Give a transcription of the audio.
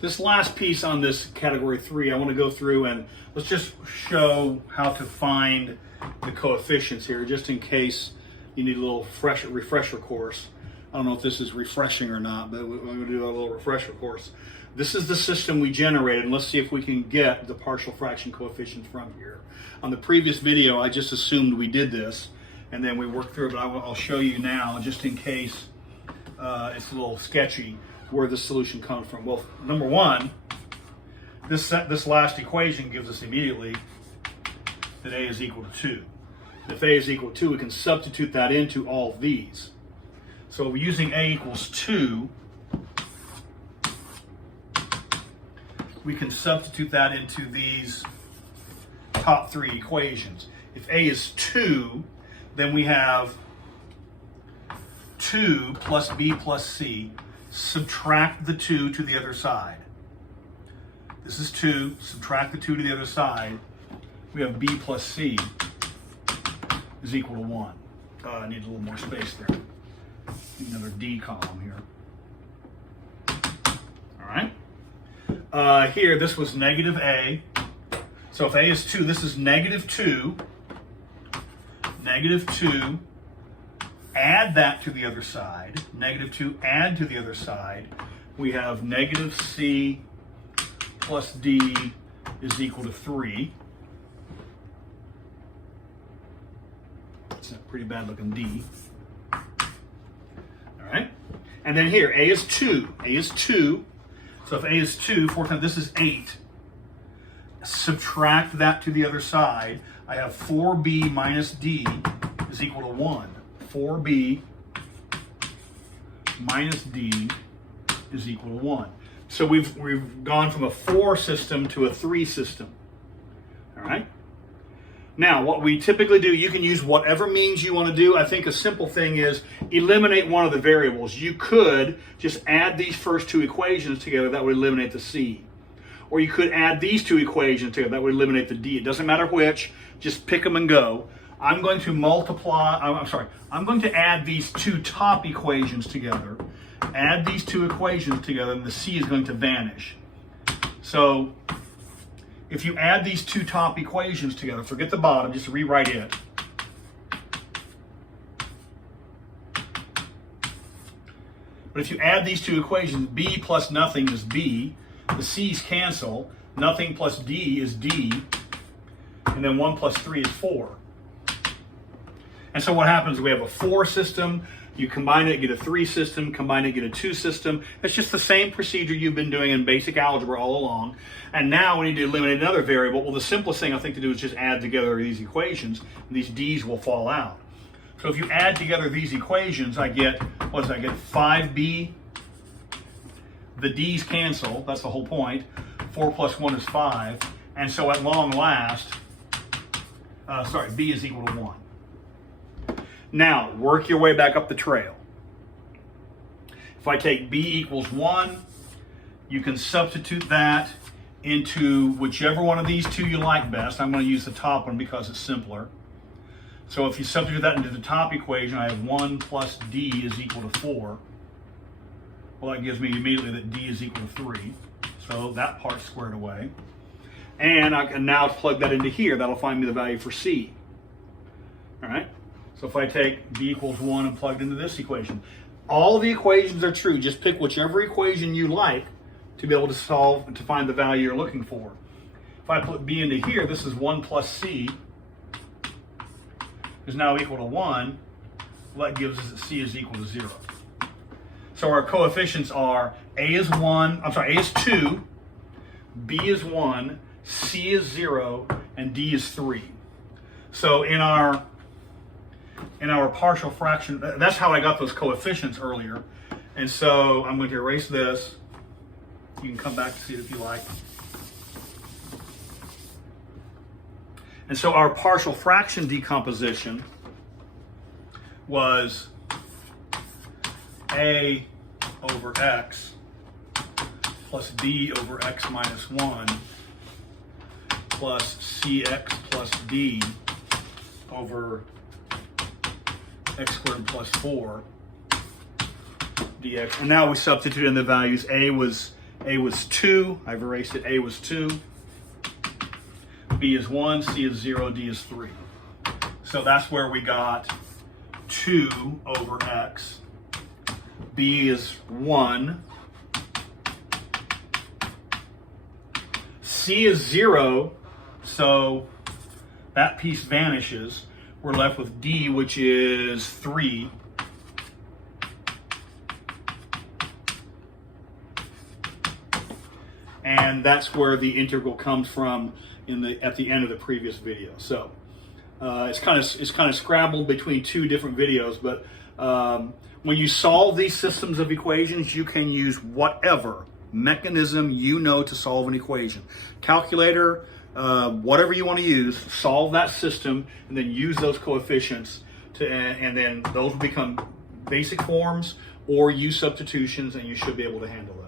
This last piece on this category 3, I want to go through and let's just show how to find the coefficients here, just in case you need a little refresher course. I don't know if this is refreshing or not, but we're going to do a little refresher course. This is the system we generated, and let's see if we can get the partial fraction coefficients from here. On the previous video, I just assumed we did this, and then we worked through it, but I'll show you now, just in case it's a little sketchy, where the solution comes from. Well, number one, this last equation gives us immediately that a is equal to 2. If a is equal to 2, we can substitute that into all of these. So using a equals 2, we can substitute that into these top 3 equations. If a is 2, then we have 2 plus b plus c. Subtract the 2 to the other side. This is 2, subtract the 2 to the other side. We have b plus c is equal to 1. I need a little more space there. Need another D column here. All right. Here, this was negative a. So if a is 2, this is negative 2. Negative 2. Add that to the other side. Negative 2, add to the other side. We have negative c plus d is equal to 3. It's a pretty bad looking d. All right. And then here, a is 2. A is 2. So if a is 2, 4 times, this is 8. Subtract that to the other side. I have 4b minus d is equal to 1. 4b minus d is equal to 1. So we've gone from a 4 system to a 3 system. All right? Now, what we typically do, you can use whatever means you want to do. I think a simple thing is eliminate one of the variables. You could just add these first 2 equations together. That would eliminate the c. Or you could add these 2 equations together. That would eliminate the d. It doesn't matter which. Just pick them and go. I'm going to I'm going to add these 2 top equations together. Add these 2 equations together, and the c is going to vanish. So if you add these 2 top equations together, forget the bottom, just rewrite it. But if you add these 2 equations, b plus nothing is b, the c's cancel, nothing plus d is d, and then 1 plus 3 is 4. And so what happens is we have a 4 system, you combine it, get a 3 system, combine it, get a 2 system. It's just the same procedure you've been doing in basic algebra all along. And now we need to eliminate another variable. Well, the simplest thing I think to do is just add together these equations, and these d's will fall out. So if you add together these equations, I get, what does I get? 5b, the d's cancel, that's the whole point. 4 plus 1 is 5. And so at long last, b is equal to 1. Now, work your way back up the trail. If I take b equals 1, you can substitute that into whichever one of these 2 you like best. I'm going to use the top one because it's simpler. So if you substitute that into the top equation, I have 1 plus d is equal to 4. Well, that gives me immediately that d is equal to 3. So that part's squared away. And I can now plug that into here. That'll find me the value for c. All right? So if I take b equals 1 and plug it into this equation, all the equations are true. Just pick whichever equation you like to be able to solve and to find the value you're looking for. If I put b into here, this is 1 plus c is now equal to 1. Well, that gives us that c is equal to 0. So our coefficients are a is 2, b is 1, c is 0, and d is 3. So in our partial fraction, that's how I got those coefficients earlier. And so I'm going to erase this. You can come back to see it if you like. And so our partial fraction decomposition was a over x plus b over x minus 1 plus cx plus d over x squared plus 4 dx. And now we substitute in the values. A was A was 2. I've erased it. A was 2. B is 1. C is 0. D is 3. So that's where we got 2 over x. B is 1. C is 0. So that piece vanishes. We're left with D, which is 3. And that's where the integral comes from at the end of the previous video. So it's kind of scrabbled between two different videos, but when you solve these systems of equations, you can use whatever mechanism you know to solve an equation. Calculator, whatever you want to use, solve that system, and then use those coefficients, and then those will become basic forms, or use substitutions, and you should be able to handle that.